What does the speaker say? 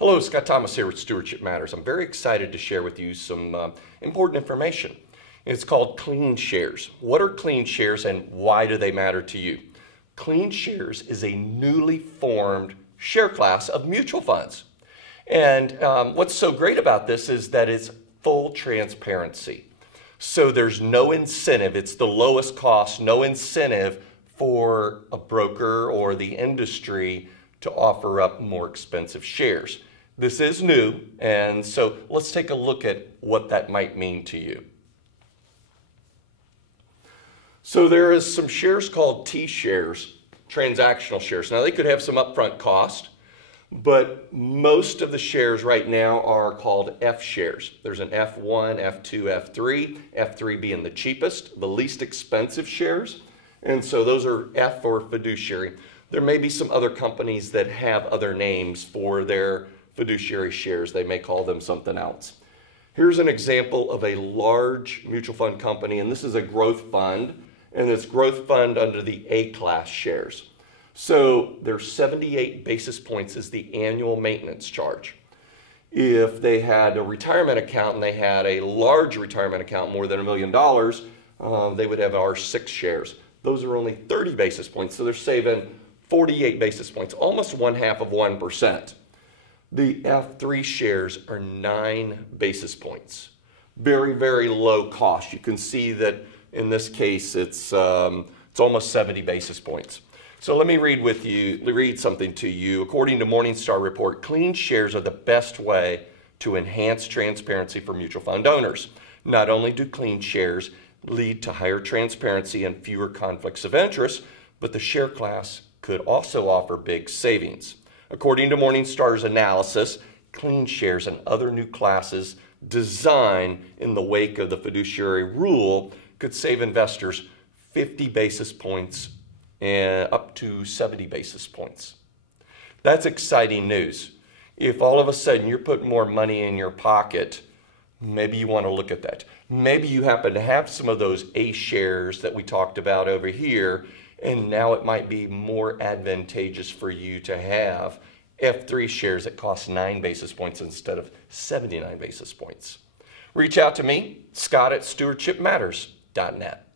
Hello, Scott Thomas here with Stewardship Matters. I'm very excited to share with you some important information. It's called clean shares. What are clean shares and why do they matter to you? Clean shares is a newly formed share class of mutual funds. And what's so great about this is that it's full transparency. So there's no incentive. It's the lowest cost, no incentive for a broker or the industry to offer up more expensive shares. This is new, and so let's take a look at what that might mean to you. So there is some shares called T shares, transactional shares. Now they could have some upfront cost, but most of the shares right now are called F shares. There's an F1, F2, F3, F3 being the cheapest, the least expensive shares. And so those are F or fiduciary. There may be some other companies that have other names for their fiduciary shares. They may call them something else. Here's an example of a large mutual fund company, and this is a growth fund, and it's growth fund under the A-class shares. So there's 78 basis points is the annual maintenance charge. If they had a retirement account and they had a large retirement account, more than $1 million, they would have our 6 shares. Those are only 30 basis points, so they're saving 48 basis points, almost 0.5%. The F3 shares are 9 basis points. Very, very low cost. You can see that in this case it's almost 70 basis points. So let me read something to you. According to Morningstar report, clean shares are the best way to enhance transparency for mutual fund owners. Not only do clean shares lead to higher transparency and fewer conflicts of interest, but the share class could also offer big savings. According to Morningstar's analysis, clean shares and other new classes designed in the wake of the fiduciary rule could save investors 50 basis points and up to 70 basis points. That's exciting news. If all of a sudden you're putting more money in your pocket, maybe you want to look at that. Maybe you happen to have some of those A shares that we talked about over here, and now it might be more advantageous for you to have F3 shares that cost 9 basis points instead of 79 basis points. Reach out to me, Scott at stewardshipmatters.net.